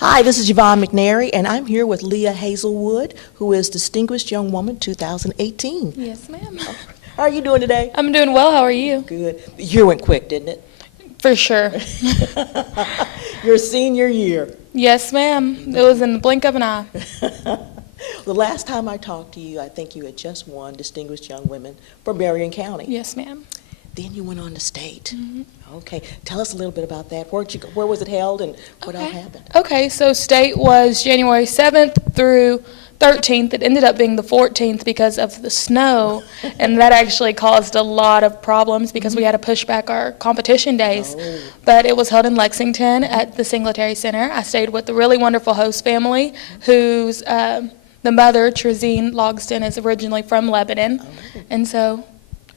Hi, this is Yvonne McNary, and I'm here with Leah Hazelwood, who is Distinguished Young Woman 2018. Yes, ma'am. How are you doing today? I'm doing well. How are you? Good. The year went quick, didn't it? For sure. Your senior year. Yes, ma'am. It was in the blink of an eye. The last time I talked to you, I think you had just won Distinguished Young Women for Marion County. Yes, ma'am. Then you went on to state. Mm-hmm. Okay. Tell us a little bit about that. Where was it held and what all happened? Okay, so state was January 7th through 13th. It ended up being the 14th because of the snow, and that actually caused a lot of problems because we had to push back our competition days. Oh. But it was held in Lexington at the Singletary Center. I stayed with the really wonderful host family whose the mother, Trezine Logston, is originally from Lebanon. Oh. And so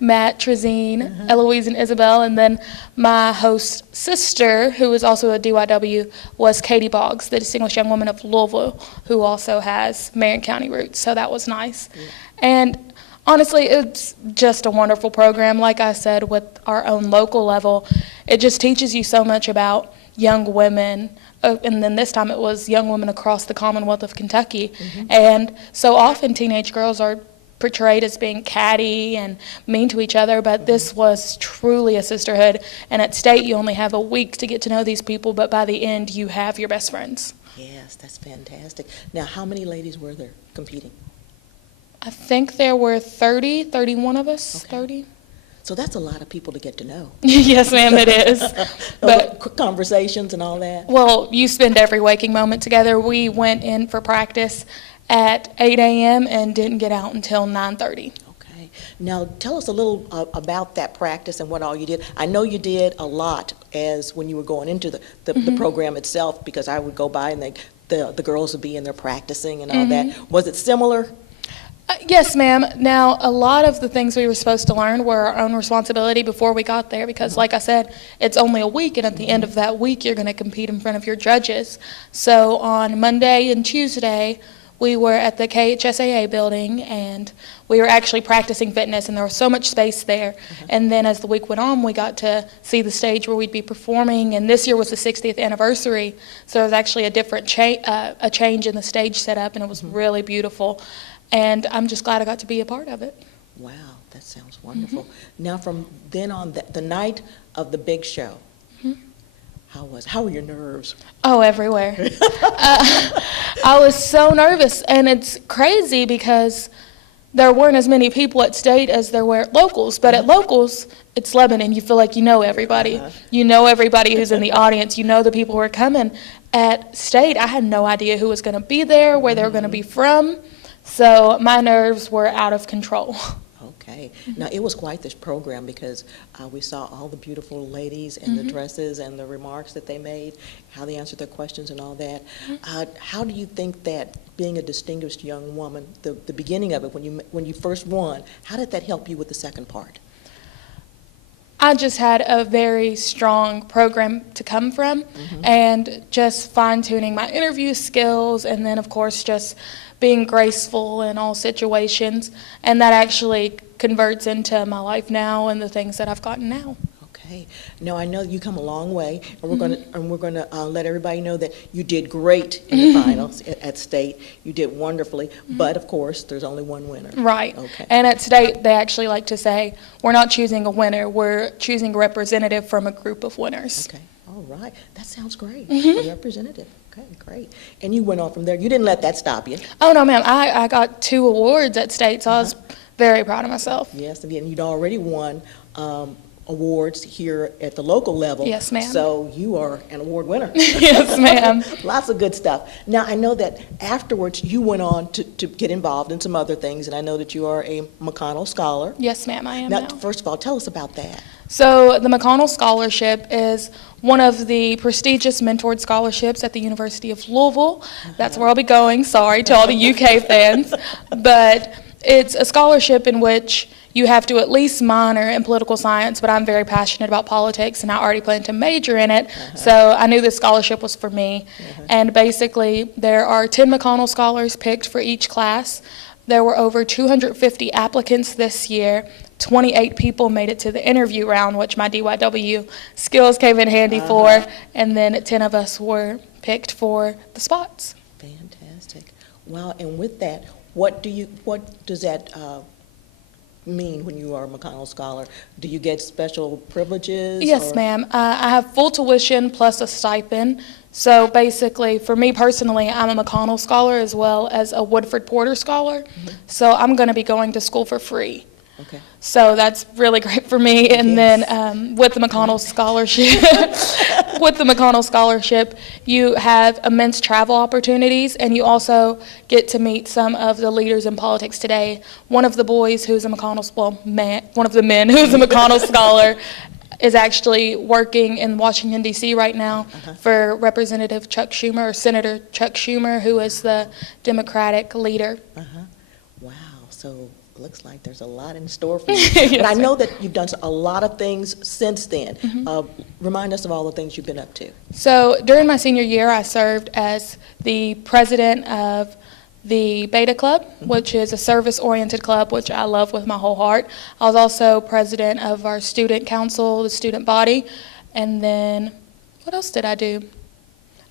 Matt, Trezine, Eloise, and Isabel, and then my host sister, who is also a DYW, was Katie Boggs, the Distinguished Young Woman of Louisville, who also has Marion County roots, so that was nice. Yeah. And honestly, it's just a wonderful program. Like I said, with our own local level, it just teaches you so much about young women, and then this time it was young women across the Commonwealth of Kentucky. And so often teenage girls are portrayed as being catty and mean to each other, but this was truly a sisterhood. And at state, you only have a week to get to know these people, but by the end, you have your best friends. Yes, that's fantastic. Now, how many ladies were there competing? I think there were 31 of us, Okay. 30. So that's a lot of people to get to know. Yes, ma'am, it is. But Conversations and all that. well, you spend every waking moment together. We went in for practice at 8 a.m. and didn't get out until 9:30. Okay. Now, tell us a little about that practice and what all you did. I know you did a lot as when you were going into the program itself, because I would go by and the girls would be in there practicing and all that. Was it similar? Yes, ma'am. Now, a lot of the things we were supposed to learn were our own responsibility before we got there because, like I said, it's only a week, and at the end of that week, you're going to compete in front of your judges. So on Monday and Tuesday, we were at the KHSAA building, and we were actually practicing fitness, and there was so much space there. And then as the week went on, we got to see the stage where we'd be performing, and this year was the 60th anniversary, so there was actually a different change in the stage setup, and it was really beautiful. And I'm just glad I got to be a part of it. Wow, that sounds wonderful. Now, from then on, the night of the big show, how were your nerves? Oh, everywhere. I was so nervous, and it's crazy because there weren't as many people at state as there were at locals. But at locals, it's Lebanon. You feel like you know everybody. You know everybody who's in the audience. You know the people who are coming. At state, I had no idea who was going to be there, where they were going to be from. So my nerves were out of control. Okay. Now, it was quite this program because we saw all the beautiful ladies and the dresses and the remarks that they made, how they answered their questions and all that. How do you think that being a distinguished young woman, the beginning of it, when you first won, how did that help you with the second part? I just had a very strong program to come from, and just fine-tuning my interview skills, and then, of course, just being graceful in all situations, and that actually converts into my life now and the things that I've gotten now. Okay. Now, I know you come a long way, and we're going to let everybody know that you did great in the finals at state. You did wonderfully, but of course, there's only one winner. Right. Okay. And at state, they actually like to say, we're not choosing a winner, we're choosing a representative from a group of winners. Okay. All right. That sounds great. A representative. Okay, great. And you went on from there. You didn't let that stop you. Oh, no, ma'am. I got 2 awards at state, so I was very proud of myself. Yes, and you'd already won awards here at the local level. Yes, ma'am. So you are an award winner. Yes, ma'am. Lots of good stuff. Now, I know that afterwards you went on to get involved in some other things, and I know that you are a McConnell Scholar. Yes, ma'am, I am Now, now. first of all, tell us about that. So the McConnell Scholarship is one of the prestigious mentored scholarships at the University of Louisville. That's where I'll be going, sorry to all the UK fans. But it's a scholarship in which you have to at least minor in political science, but I'm very passionate about politics, and I already plan to major in it, so I knew this scholarship was for me. And basically, there are 10 McConnell Scholars picked for each class. There were over 250 applicants this year. 28 people made it to the interview round, which my DYW skills came in handy for, and then 10 of us were picked for the spots. Fantastic. Wow, and with that, what does that mean when you are a McConnell Scholar? Do you get special privileges? Yes, ma'am. I have full tuition plus a stipend. So basically, for me personally, I'm a McConnell Scholar as well as a Woodford Porter Scholar. So I'm going to be going to school for free. Okay. So that's really great for me. And then with the McConnell Scholarship, you have immense travel opportunities, and you also get to meet some of the leaders in politics today. One of the boys who's a one of the men who's a McConnell Scholar is actually working in Washington, D.C. right now for Representative Chuck Schumer, or Senator Chuck Schumer, who is the Democratic leader. Wow, so looks like there's a lot in store for you. Yes, but I know that you've done a lot of things since then. Remind us of all the things you've been up to. So during my senior year, I served as the president of the Beta Club, which is a service-oriented club, which I love with my whole heart. I was also president of our student council, the student body. And then, what else did I do?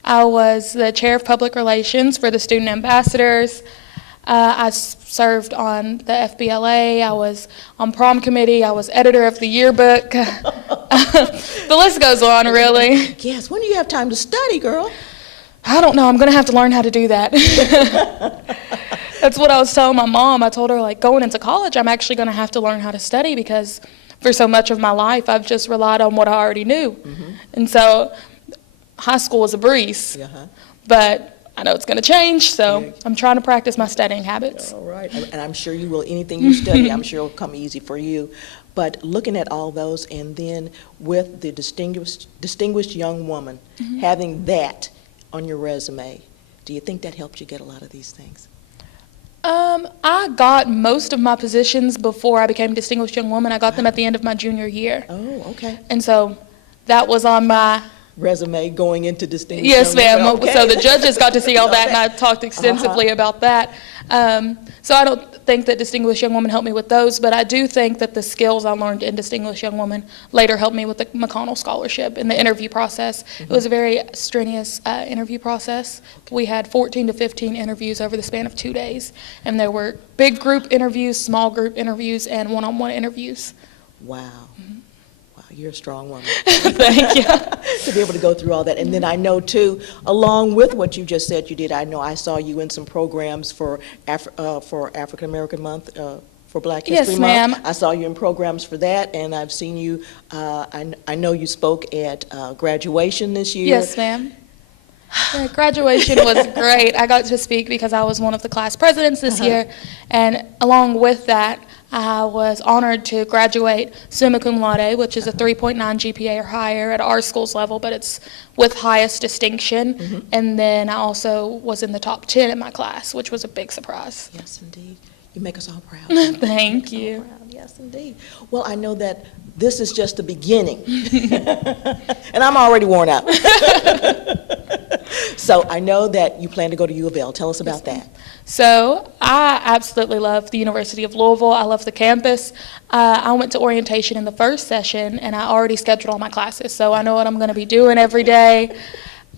I was the chair of public relations for the student ambassadors. I served on the FBLA. I was on prom committee. I was editor of the yearbook. The list goes on, really. Yes, when do you have time to study, girl? I don't know. I'm going to have to learn how to do that. That's what I was telling my mom. I told her, like, going into college, I'm actually going to have to learn how to study because for so much of my life, I've just relied on what I already knew. And so high school was a breeze. But I know it's going to change, so I'm trying to practice my studying habits. All right, and I'm sure you will. Anything you study, I'm sure it'll come easy for you. But looking at all those, and then with the distinguished young woman, having that on your resume, do you think that helped you get a lot of these things? I got most of my positions before I became Distinguished Young Woman. I got them at the end of my junior year. Oh, okay. And so that was on my resume going into distinguished. Yes, ma'am. Okay. So the judges got to see all that, and I talked extensively about that. So I don't think that Distinguished Young Woman helped me with those, but I do think that the skills I learned in Distinguished Young Woman later helped me with the McConnell Scholarship in the interview process. It was a very strenuous interview process. We had 14 to 15 interviews over the span of 2 days, and there were big group interviews, small group interviews, and one-on-one interviews. Wow. You're a strong woman. Thank you. To be able to go through all that. And then I know, too, along with what you just said you did, I know I saw you in some programs for African American Month, for Black History Month. Yes, ma'am. I saw you in programs for that, and I've seen you, I know you spoke at graduation this year. Yes, ma'am. Yeah, graduation was great. I got to speak because I was one of the class presidents this year, and along with that, I was honored to graduate summa cum laude, which is a 3.9 GPA or higher at our school's level, but it's with highest distinction. And then I also was in the top 10 in my class, which was a big surprise. Yes, indeed. You make us all proud. Thank you. Yes, indeed. Well, I know that this is just the beginning, and I'm already worn out. So I know that you plan to go to U of L. Tell us about that. So I absolutely love the University of Louisville. I love the campus. I went to orientation in the first session, and I already scheduled all my classes, so I know what I'm going to be doing every day.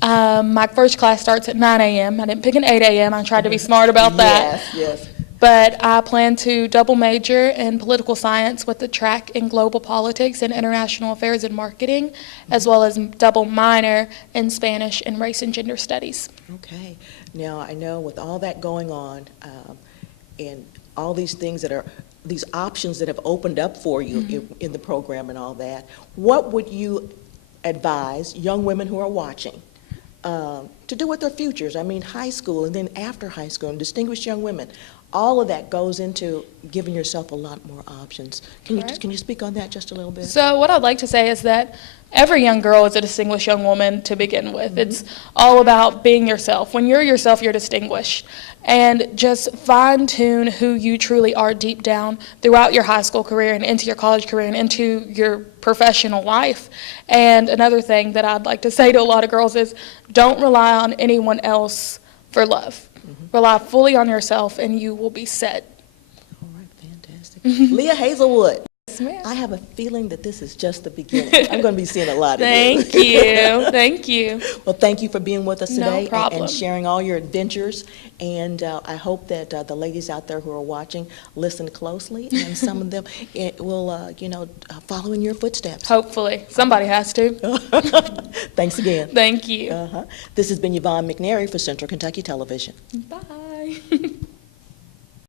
My first class starts at 9 a.m. I didn't pick an 8 a.m. I tried to be smart about that. Yes. But I plan to double major in political science with a track in global politics and international affairs and marketing, as well as double minor in Spanish and race and gender studies. Okay. Now, I know with all that going on and all these things that are, these options that have opened up for you in the program and all that, what would you advise young women who are watching to do with their futures? I mean, high school and then after high school, and distinguished young women. All of that goes into giving yourself a lot more options. Can you speak on that just a little bit? So what I'd like to say is that every young girl is a distinguished young woman to begin with. It's all about being yourself. When you're yourself, you're distinguished. And just fine-tune who you truly are deep down throughout your high school career and into your college career and into your professional life. And another thing that I'd like to say to a lot of girls is don't rely on anyone else for love. Rely fully on yourself, and you will be set. All right, fantastic. Leah Hazelwood. ma'am. I have a feeling that this is just the beginning. I'm going to be seeing a lot of you. Thank you. Thank you. Well, thank you for being with us No today problem. and sharing all your adventures. And I hope that the ladies out there who are watching listen closely, and some of them will, follow in your footsteps. Hopefully. Somebody has to. Thanks again. Thank you. This has been Yvonne McNary for Central Kentucky Television. Bye.